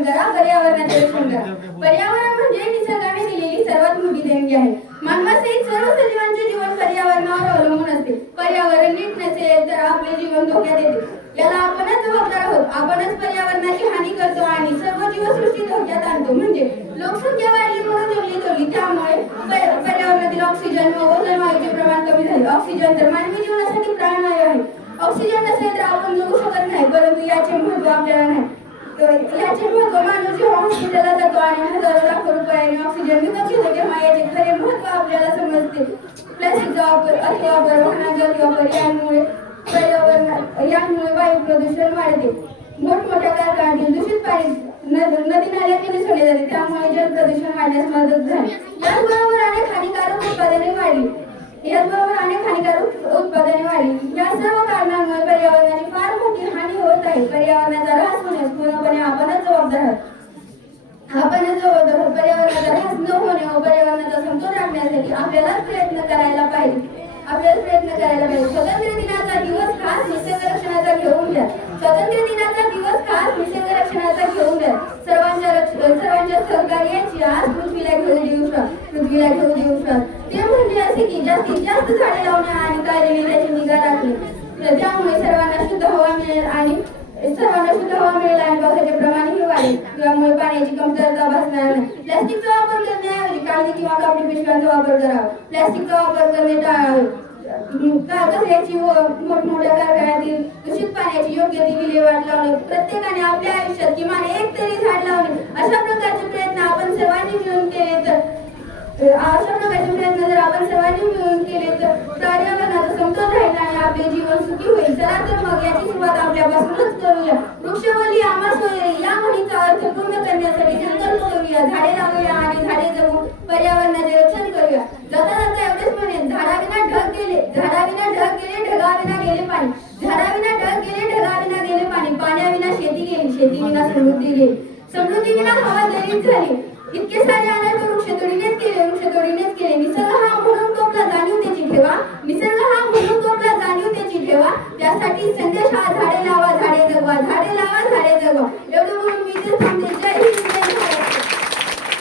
रक्षण करा, पर्यावरणाचे रक्षण करा. पर्यावरण म्हणजे निसर्गाने दिलेली सर्वात मोठी देणगी आहे. मानवासहित सर्व सजीवांचे जीवन पर्यावरणावर अवलंबून असते. पर्यावरण नीट नसेल तर आपले जीवन धोक्यात येते. याला आपणच जबाबदार आहोत. आपणच पर्यावरणाची हानी करतो आणि सर्व जीवसृष्टी धोक्यात आणतो. म्हणजे लोकसंख्या वाढली म्हणून जंगली तोडली, त्यामुळे पर्यावरणातील ऑक्सिजन व ओझोन वायूचे प्रमाण कमी झाले. ऑक्सिजन तर मानवी जीवनासाठी प्राणवायू आहे. ऑक्सिजन नसेल तर आपण जगू शकत नाही, परंतु याचे महत्त्व आपल्याला नाही. याचे महत्त्व माणूस जेव्हा हॉस्पिटलला जातो आणि हजारो लाखो रुपयांनी ऑक्सिजन विकत घेतो तेव्हा याचे खरे महत्त्व आपल्याला समजते. प्लास्टिकचा वापर, अतिवापर, वाहनांचा अतिवापर यामुळे वायू प्रदूषण वाढते. मोठमोठ्या कारखान्यातील दूषित पाणी नदी नाल्यांमध्ये सोडले जाते, त्यामुळे जल प्रदूषण वाढण्यास मदत झाली. याचबरोबर अनेक हानिकारक उत्पादने वाढली. या सर्व कारणांमुळे पर्यावरणाची फार मोठी हानी होत आहे. पर्यावरणाचा ऱ्हास होण्यास पूर्णपणे आपणच जबाबदार आहोत. पर्यावरणाचा ऱ्हास न होणे व पर्यावरणाचा समतोल राखण्यासाठी आपल्यालाच प्रयत्न करायला पाहिजे. स्वातंत्र्य दिनाचा दिवस खास निसर्ग रक्षणाचा घेऊन द्या. स्वातंत्र्य दिनाचा दिवस खास निसर्ग रक्षणाचा घेऊन द्या. सर्वांच्या सहकार्याची आज पृथ्वीला घेऊ देऊ श्वास. ते म्हणजे असे की जास्तीत जास्त झाडे लावणे आणि काढलेली त्याची निगा राखणे. त्यामुळे सर्वांना शुद्ध हवा मिळेल आणि पावसाचे प्रमाणही वाढेल. त्यामुळे पाण्याची कमतरता भासणार नाही. प्लास्टिकचा वापर करण्याऐवजी कागदी किंवा कापडी पिशव्यांचा वापर करावा. प्लास्टिकचा वापर करणे टाळावे. कचऱ्याची व मोठमोठ्या कारखान्यातील दूषित पाण्याची योग्य ती विल्हेवाट लावणे. प्रत्येकाने आपल्या आयुष्यात किमान एक तरी झाड लावणे. अशा प्रकारचे प्रयत्न आपण सर्वांनी मिळून केले तर पर्यावरणाचा समतोल राहील आणि आपले जीवन सुखी होईल. चला तर मग याची सुरुवात आपल्यापासूनच करूया. वृक्षवल्ली आम्हा सोयरे या म्हणीचा अर्थ पूर्ण करण्यासाठी संकल्प करूया. झाडे लावूया आणि झाडे जगून पर्यावरणाचे रक्षण करूया. जाता एवढेच म्हणेन, झाडाविना ढग गेले, ढगाविना गेले पाणी. झाडाविना ढग गेले, ढगाविना गेले पाणी. पाण्याविना शेती गेली, शेतीविना समृद्धी गेली. समृद्धीविना हवा दरीत झाली. इतके सारे अनर्थ वृक्षतोडीनेच केले. निसर्ग हा म्हणून टोपला, जाणीव त्याची ठेवा. निसर्ग हा